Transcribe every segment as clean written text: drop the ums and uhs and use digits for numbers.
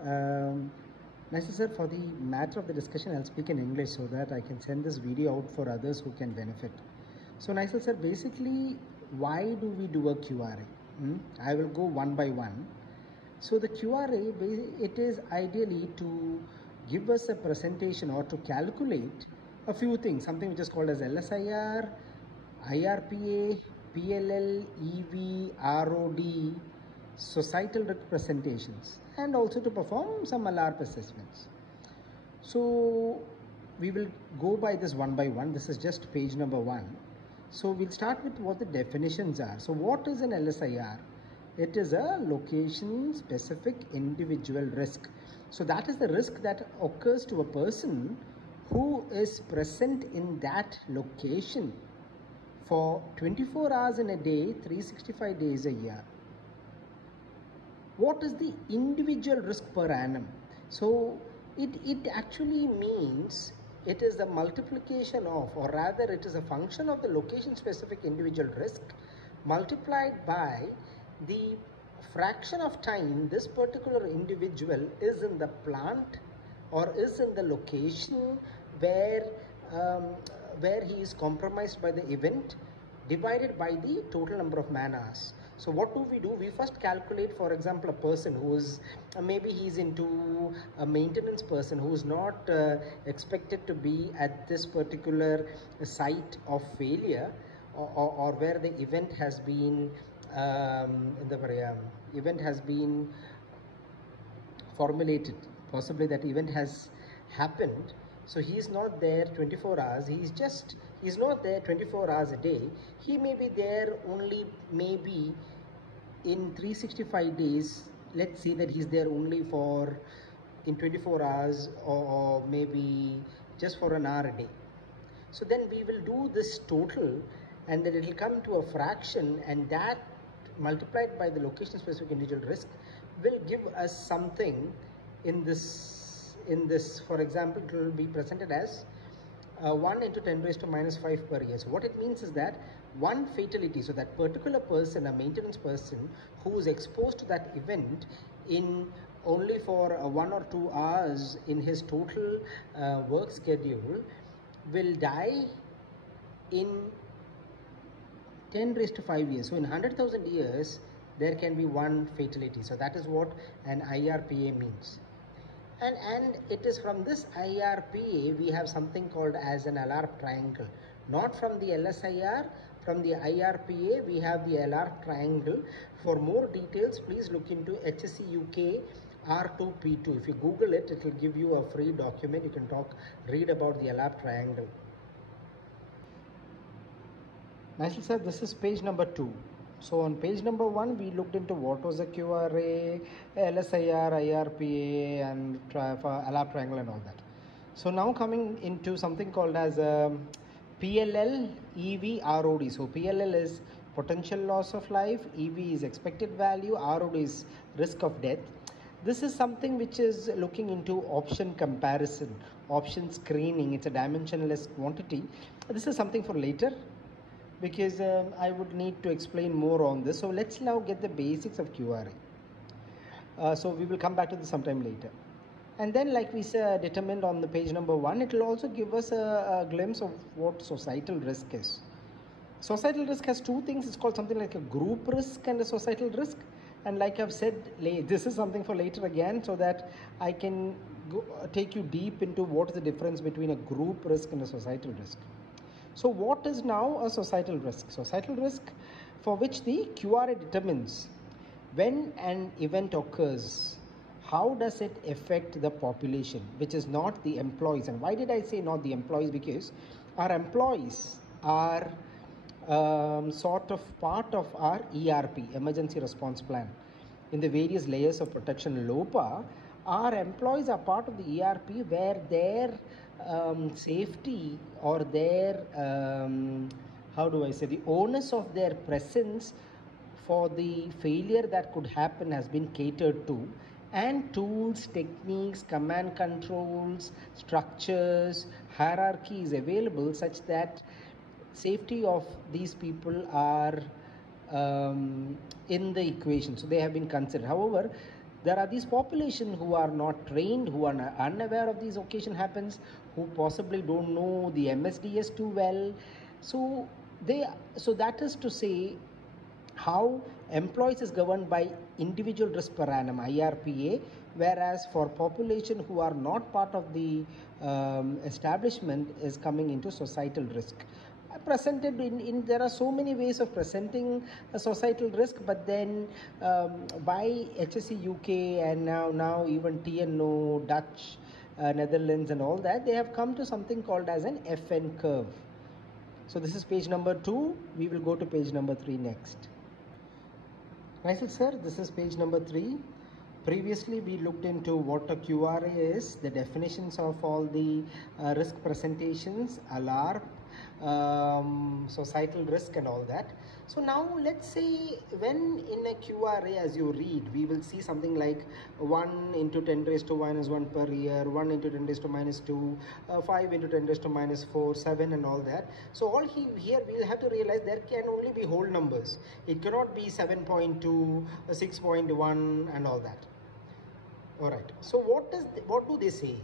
Um, Nice sir, for the matter of the discussion, I'll speak in English so that I can send this video out for others who can benefit. So nice sir, basically, why do we do a QRA? I will go one by one. So the QRA, it is ideally to give us a presentation or to calculate a few things, something which is called as LSIR, IRPA, PLL, EV, ROD, societal representations, and also to perform some LRP assessments. So we will go by this one by one. This is just page number 1. So we'll start with what the definitions are. So what is an LSIR? It is a location specific individual risk. So that is the risk that occurs to a person who is present in that location for 24 hours in a day, 365 days a year. What is the individual risk per annum? So it actually means it is the multiplication of, or rather it is a function of the location specific individual risk multiplied by the fraction of time this particular individual is in the plant or is in the location where he is compromised by the event, divided by the total number of man hours. So what do? We first calculate, for example, a person who is maybe he's into a maintenance person who is not expected to be at this particular site of failure, or where the event has been event has been formulated. Possibly that event has happened, so he is not there 24 hours. He's not there 24 hours a day. He may be there only maybe in 365 days. Let's say that he's there only for in 24 hours, or maybe just for an hour a day. So then we will do this total, and then it will come to a fraction, and that multiplied by the location specific individual risk will give us something in this. For example, it will be presented as 1 into 10 raised to minus 5 per year. So what it means is that one fatality, so that particular person, a maintenance person who is exposed to that event in only for 1 or 2 hours in his total work schedule, will die in 10 raised to 5 years. So in 100,000 years, there can be one fatality. So that is what an IRPA means. And it is from this IRPA we have something called as an LRP triangle. Not from the LSIR, from the IRPA we have the LRP triangle. For more details, please look into HSC UK R2P2. If you Google it, it will give you a free document. You can read about the LRP triangle. Nicely sir, this is page number 2. So on page number 1, we looked into what was a QRA, LSIR, IRPA, and LRP triangle and all that. So now coming into something called as PLL, EV, ROD. So PLL is potential loss of life, EV is expected value, ROD is risk of death. This is something which is looking into option comparison, option screening. It's a dimensionless quantity. This is something for later, because I would need to explain more on this. So let's now get the basics of QRA. So we will come back to this sometime later. And then, like we determined on the page number 1, it will also give us a glimpse of what societal risk is. Societal risk has two things. It's called something like a group risk and a societal risk. And like I've said, this is something for later again, so that I can take you deep into what is the difference between a group risk and a societal risk. So what is now a societal risk? Societal risk, for which the QRA determines when an event occurs, how does it affect the population, which is not the employees. And why did I say not the employees? Because our employees are sort of part of our ERP, emergency response plan. In the various layers of protection, LOPA, our employees are part of the ERP, where their safety, or their the onus of their presence for the failure that could happen has been catered to, and tools, techniques, command controls, structures, hierarchy is available such that safety of these people are in the equation. So they have been considered. However, There are these population who are not trained, who are unaware of these occasion happens, who possibly don't know the MSDS too well. So they, so that is to say, how employees is governed by individual risk per annum IRPA, whereas for population who are not part of the establishment is coming into societal risk. Presented in there are so many ways of presenting a societal risk, but then by HSE UK and now even TNO, Dutch, Netherlands and all that, they have come to something called as an FN curve. So this is page number 2. We will go to page number 3 next. Nice, sir. This is page number 3. Previously, we looked into what a QRA is, the definitions of all the risk presentations, ALARP, societal risk and all that. So now let's say when in a QRA, as you read, we will see something like 1 into 10 raised to minus 1 per year, 1 into 10 raised to minus 2, 5 into 10 raised to minus 4, 7 and all that. So all here we will have to realize there can only be whole numbers. It cannot be 7.2, 6.1 and all that. Alright, so what do they say?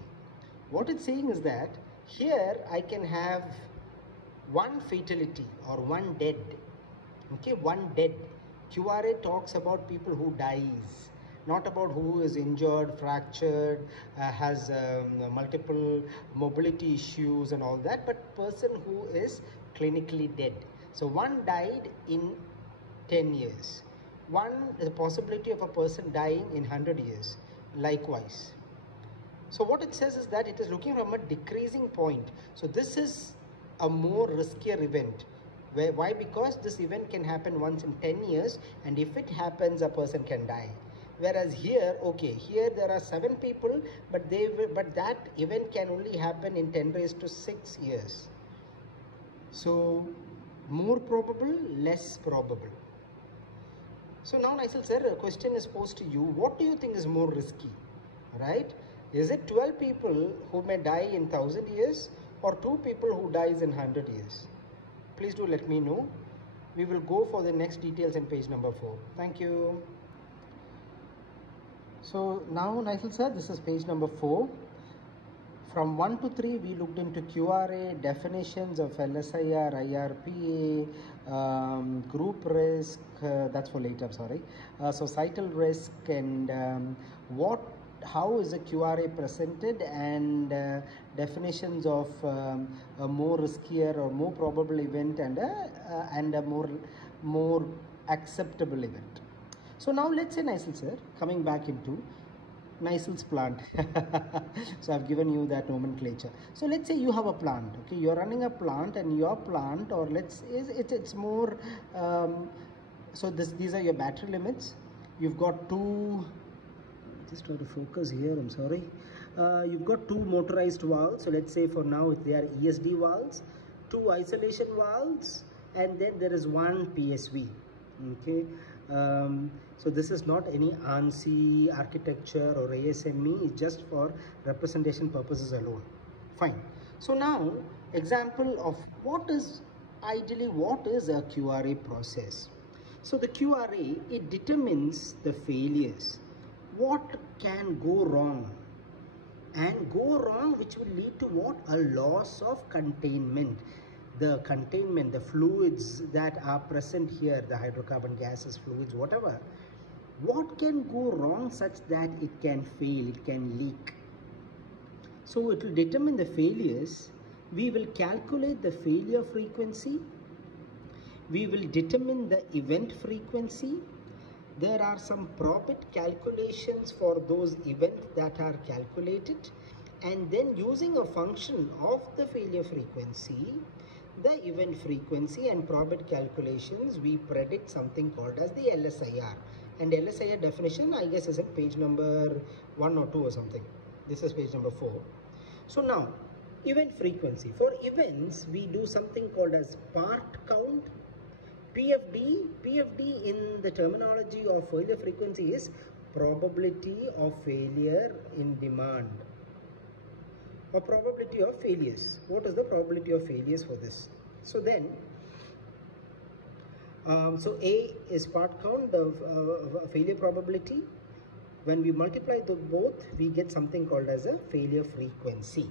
What it's saying is that here I can have one fatality or one dead. Okay, one dead. QRA talks about people who dies, not about who is injured, fractured, has multiple mobility issues and all that, but person who is clinically dead. So one died in 10 years. One, the possibility of a person dying in 100 years. Likewise. So what it says is that it is looking from a decreasing point. So this is a more riskier event. Why? Because this event can happen once in 10 years, and if it happens, a person can die. Whereas here, okay, here there are 7 people, but that event can only happen in 10 raised to 6 years. So more probable, less probable. So now, Naisal sir, a question is posed to you. What do you think is more risky, right? Is it 12 people who may die in 1,000 years or 2 people who dies in 100 years? Please do let me know. We will go for the next details in page number 4. Thank you. So now, Naisal sir, this is page number 4. From 1 to 3, we looked into QRA, definitions of LSIR, IRPA, group risk, that's for later, sorry, societal risk, and how is a QRA presented, and definitions of a more riskier or more probable event and a more acceptable event. So now let's say, Naisal sir, coming back into Naisal's plant. So I've given you that nomenclature. So let's say you have a plant, okay, you're running a plant, and your plant, or it's more so these are your battery limits. You've got 2, just try to focus here, I'm sorry. You've got 2 motorized valves. So let's say for now they are ESD valves, 2 isolation valves, and then there is 1 PSV. Okay, so this is not any ANSI architecture or ASME, it's just for representation purposes alone. Fine. So now, example of what is a QRA process. So the QRA, it determines the failures. What can go wrong? And go wrong, which will lead to what? A loss of containment. The containment, the fluids that are present here, the hydrocarbon gases, fluids, whatever, what can go wrong such that it can fail, it can leak? So it will determine the failures. We will calculate the failure frequency. We will determine the event frequency. There are some probit calculations for those events that are calculated, and then using a function of the failure frequency, the event frequency and probit calculations, we predict something called as the LSIR. And LSIR definition, I guess, is at page number 1 or 2 or something. This is page number 4. So now, event frequency. For events, we do something called as part count. PFD in the terminology of failure frequency is probability of failure in demand, or probability of failures. What is the probability of failures for this? So then, so A is part count, the failure probability. When we multiply the both, we get something called as a failure frequency.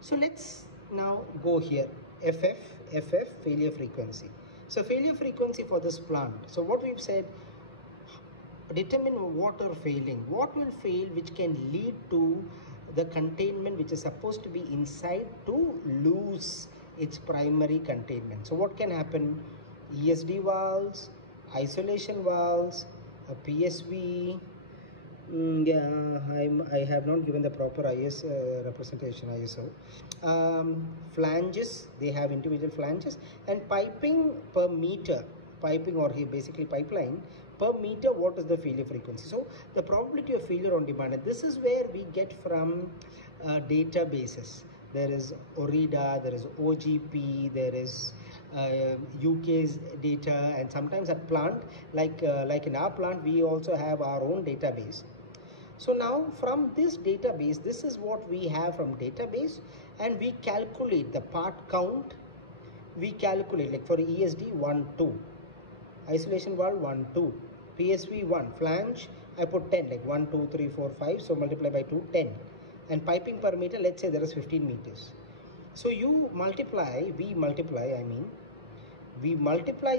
So let's now go here, FF, failure frequency. So failure frequency for this plant. So what we've said, determine water failing. What will fail which can lead to the containment which is supposed to be inside to lose its primary containment. So what can happen? ESD valves, isolation valves, a PSV. I have not given the proper IS representation, ISO. Flanges, they have individual flanges, and piping per meter, piping or here basically pipeline per meter, what is the failure frequency? So the probability of failure on demand, and this is where we get from databases. There is ORIDA, there is OGP, there is UK's data, and sometimes at plant, like in our plant, we also have our own database. So now from this database, this is what we have from database, and we calculate the part count. We calculate, like for ESD 1, 2, isolation valve 1, 2, PSV 1, flange I put 10, like 1, 2, 3, 4, 5, so multiply by 2, 10, and piping per meter, let's say there is 15 meters. So you multiply, we multiply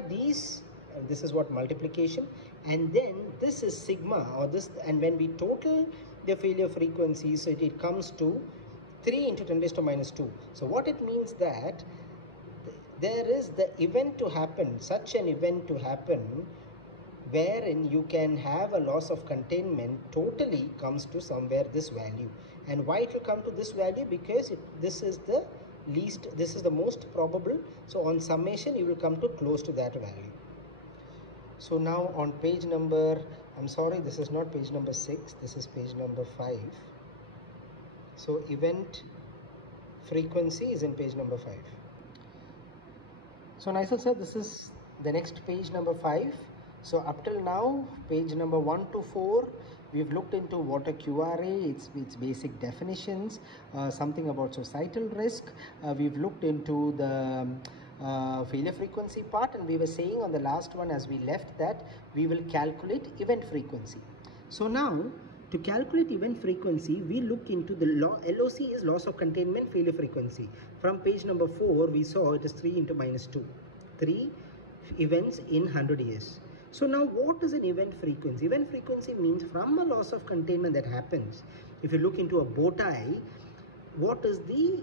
these, and this is what multiplication, and then this is sigma, or this, and when we total the failure frequency, so it comes to 3 into 10 raised to minus 2. So what it means that there is the event to happen, such an event to happen, wherein you can have a loss of containment totally comes to somewhere this value. And why it will come to this value? Because this is the least, this is the most probable. So on summation, you will come to close to that value. So now on page number, I'm sorry, this is not page number 6, this is page number 5. So event frequency is in page number 5. So Naisal sir, this is the next page number 5. So up till now, page number 1 to 4, we've looked into water QRA, its basic definitions, something about societal risk. We've looked into the failure frequency part, and we were saying on the last one as we left that we will calculate event frequency. So now to calculate event frequency, we look into the LOC is loss of containment failure frequency. From page number 4, we saw it is 3 into minus 2, 3 events in 100 years. So now what is an event frequency? Event frequency means from a loss of containment that happens. If you look into a bow tie, what is the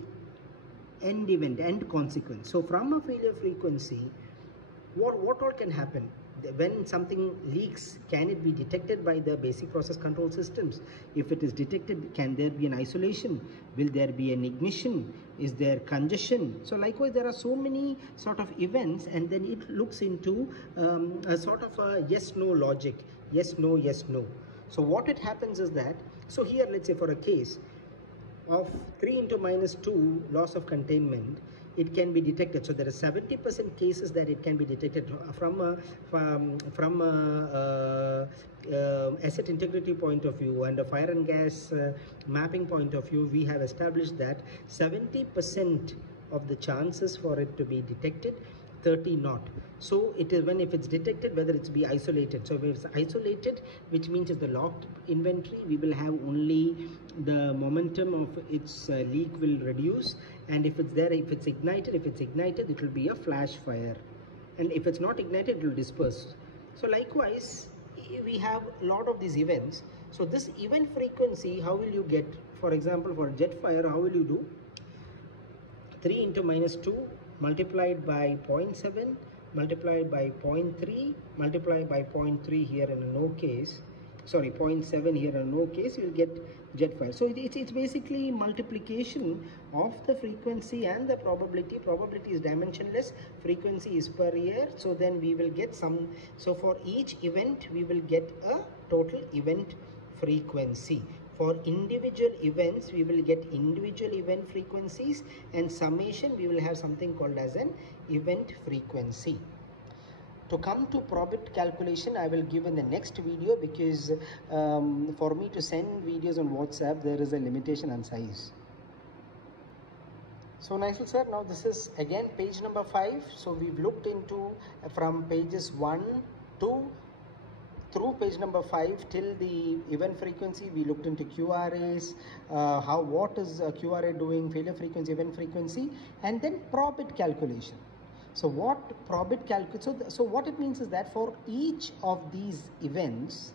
end event, end consequence? So from a failure frequency, what all can happen? When something leaks, can it be detected by the basic process control systems? If it is detected, can there be an isolation? Will there be an ignition? Is there congestion? So likewise, there are so many sort of events, and then it looks into a sort of a yes-no logic. Yes, no, yes, no. So what it happens is that, so here let's say for a case of 3 into minus 2 loss of containment, it can be detected. So there are 70% cases that it can be detected from a asset integrity point of view and a fire and gas mapping point of view. We have established that 70% of the chances for it to be detected, 30 not. So it is when if it's detected, whether it's be isolated. So if it's isolated, which means it's the locked inventory, we will have only the momentum of its leak will reduce. And if it's there, if it's ignited, it will be a flash fire. And if it's not ignited, it will disperse. So likewise, we have a lot of these events. So this event frequency, how will you get? For example, for jet fire, how will you do? 3 into minus 2 multiplied by 0.7 multiplied by 0.3 multiplied by 0.3 here in a no case, sorry 0.7 here in a no case, you will get jet fire. So it's basically multiplication of the frequency and the probability. Probability is dimensionless, frequency is per year, so then we will get some, so for each event we will get a total event frequency. For individual events, we will get individual event frequencies, and summation we will have something called as an event frequency. To come to probit calculation, I will give in the next video, because for me to send videos on WhatsApp, there is a limitation on size. So Naisal sir, now this is again page number 5. So we've looked into from pages 1 to through page number 5 till the event frequency, we looked into QRAs, what is QRA doing, failure frequency, event frequency, and then probit calculation. So what probit calculation, so what it means is that for each of these events,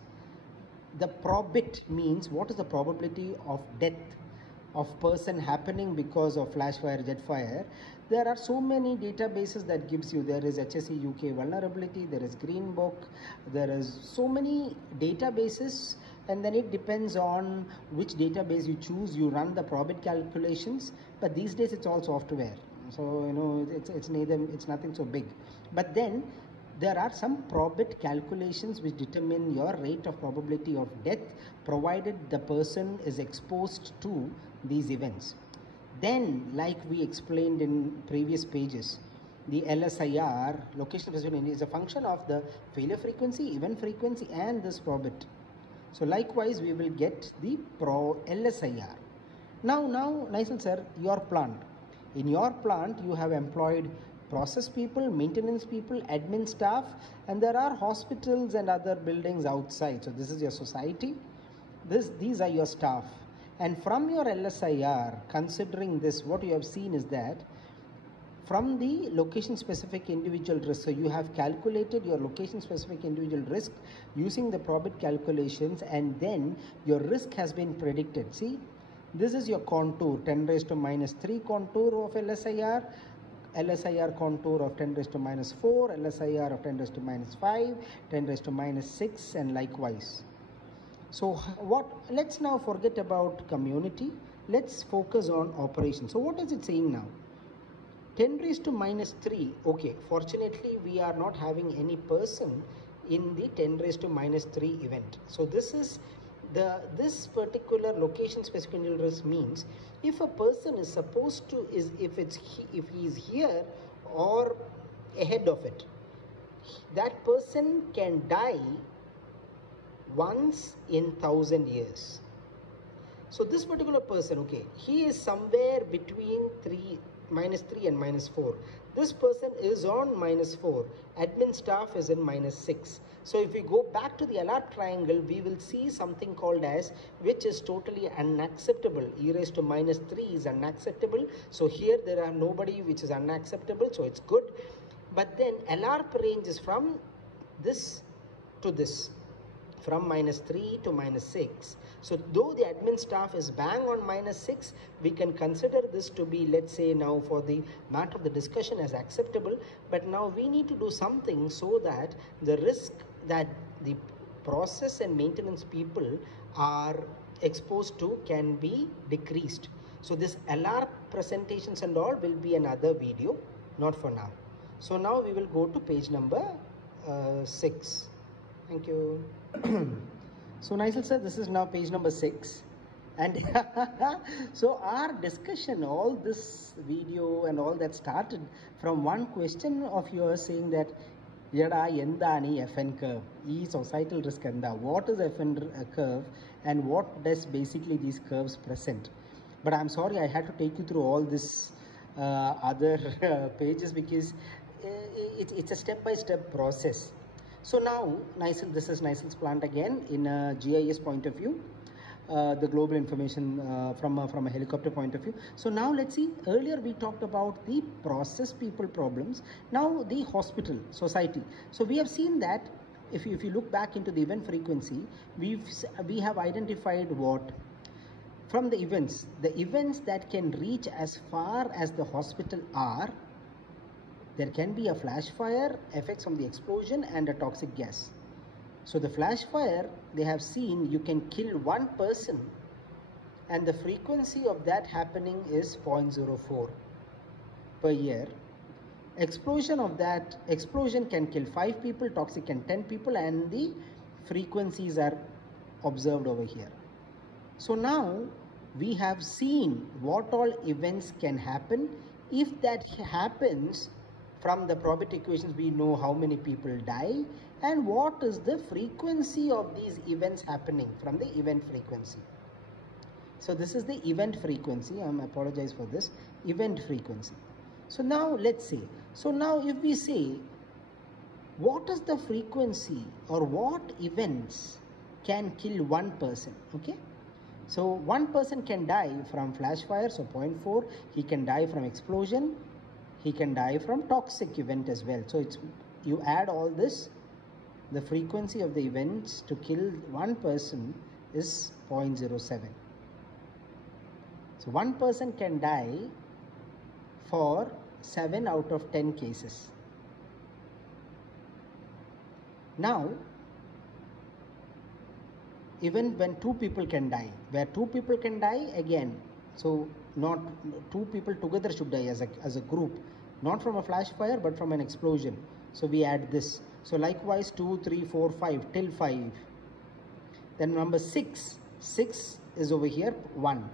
the probit means what is the probability of death of person happening because of flash fire, jet fire. There are so many databases that gives you. There is HSE UK vulnerability, there is Green Book, there is so many databases, and then it depends on which database you choose. You run the probit calculations, but these days it's all software, so you know it's nothing so big. But then there are some probit calculations which determine your rate of probability of death provided the person is exposed to these events. Then, like we explained in previous pages, the LSIR, location specific, is a function of the failure frequency, event frequency, and this probit. So likewise we will get the LSIR. Now Naisal sir, your plant. In your plant you have employed process people, maintenance people, admin staff, and there are hospitals and other buildings outside. So this is your society. These are your staff. And from your LSIR, considering this, what you have seen is that from the location specific individual risk, so you have calculated your location specific individual risk using the probit calculations, and then your risk has been predicted. See, this is your contour, 10 raised to minus 3 contour of LSIR, LSIR contour of 10 raised to minus 4, LSIR of 10 raised to minus 5, 10 raised to minus 6, and likewise. So let's now forget about community. Let's focus on operation. So what is it saying now? 10 raised to minus 3. Okay, fortunately we are not having any person in the 10 raised to minus 3 event. So this is this particular location specific individual risk means if a person is supposed to if he is here or ahead of it, that person can die once in 1,000 years. So this particular person, okay, he is somewhere between minus 3 and minus 4. This person is on minus 4. Admin staff is in minus 6. So if we go back to the LR triangle, we will see something called as, which is totally unacceptable. E raised to minus 3 is unacceptable. So here there are nobody which is unacceptable. So it's good. But then LR range is from this to this, from minus 3 to minus 6. So though the admin staff is bang on minus 6, we can consider this to be, let's say now for the matter of the discussion, as acceptable. But now we need to do something so that the risk that the process and maintenance people are exposed to can be decreased. So this LR presentations and all will be another video, not for now. So now we will go to page number 6. Thank you. So Naisal sir, this is now page number 6, and so our discussion, all this video and all that started from one question of yours saying that Yada Yendani FN curve, E societal risk enda, what is FN curve and what does basically these curves present. But I'm sorry I had to take you through all this other pages because it's a step-by-step process. So now, Naisal, this is Naisal's plant again in a GIS point of view, the global information from a helicopter point of view. So now let's see, earlier we talked about the process people problems, now the hospital, society. So we have seen that if you look back into the event frequency, we have identified what? From the events that can reach as far as the hospital are, there can be a flash fire, effects from the explosion, and a toxic gas. So the flash fire, they have seen you can kill one person and the frequency of that happening is 0.04 per year. Explosion can kill 5 people, toxic can 10 people, and the frequencies are observed over here. So now we have seen what all events can happen. If that happens, from the probit equations we know how many people die and what is the frequency of these events happening from the event frequency. So this is the event frequency. I apologize for this, event frequency. So now let's say, so now if we say what is the frequency or what events can kill one person? Okay, so one person can die from flash fire, so 0.4. He can die from explosion, he can die from toxic event as well. So it's, you add all this, the frequency of the events to kill one person is 0.07. So one person can die for 7 out of 10 cases. Now, even when 2 people can die, where 2 people can die again, so not 2 people together should die as a group, not from a flash fire but from an explosion. So we add this. So likewise 2, 3, 4, 5 till 5. Then number 6 is over here 1.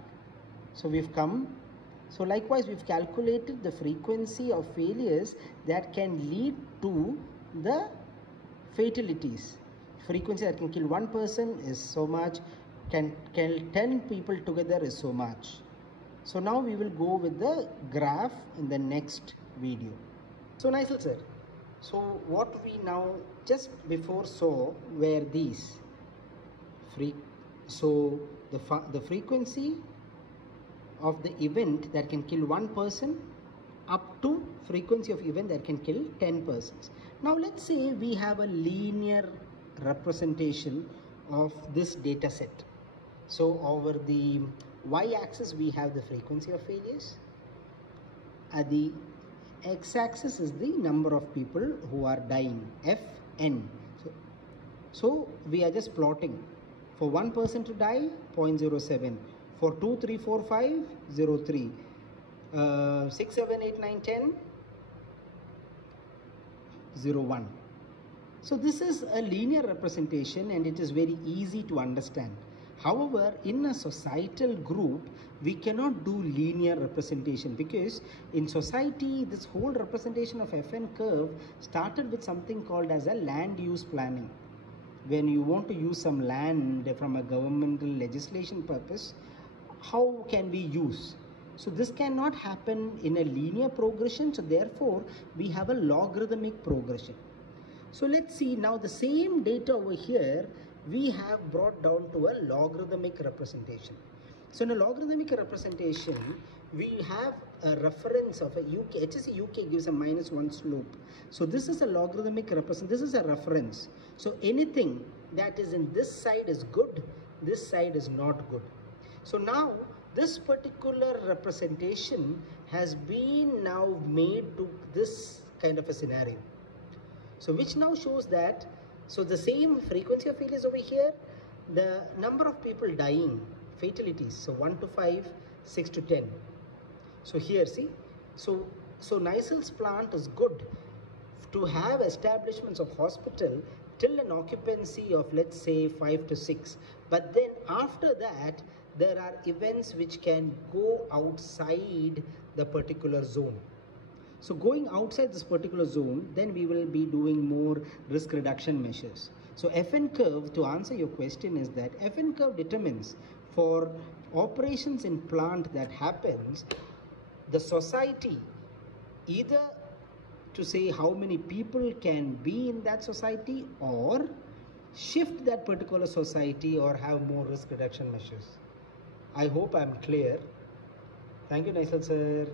So we've come. So likewise we've calculated the frequency of failures that can lead to the fatalities. Frequency that can kill one person is so much, can kill 10 people together is so much. So now we will go with the graph in the next video. So Naisal sir, so what we now just before saw were these. So the frequency of the event that can kill one person up to frequency of event that can kill 10 persons. Now let's say we have a linear representation of this data set. So over the y-axis we have the frequency of failures. At the x-axis is the number of people who are dying, Fn. So we are just plotting. For one person to die, 0.07. For 2, 3, 4, 5, 0.3. 6, 7, 8, 9, 10, 0.1. So this is a linear representation and it is very easy to understand. However, in a societal group, we cannot do linear representation because in society, this whole representation of Fn curve started with something called as a land use planning. When you want to use some land from a governmental legislation purpose, how can we use? So this cannot happen in a linear progression. So therefore, we have a logarithmic progression. So let's see now the same data over here, we have brought down to a logarithmic representation. So in a logarithmic representation, we have a reference of a UK, HSC UK gives a -1 slope. So this is a logarithmic representation, this is a reference. So anything that is in this side is good, this side is not good. So now this particular representation has been now made to this kind of a scenario. So which now shows that, so the same frequency of failures over here, the number of people dying, fatalities, so 1 to 5, 6 to 10. So here see, so Naisal's plant is good to have establishments of hospital till an occupancy of let's say 5 to 6. But then after that, there are events which can go outside the particular zone. So going outside this particular zone, then we will be doing more risk reduction measures. So Fn curve, to answer your question, is that Fn curve determines for operations in plant that happens, the society, either to say how many people can be in that society or shift that particular society or have more risk reduction measures. I hope I'm clear. Thank you, Naisal sir.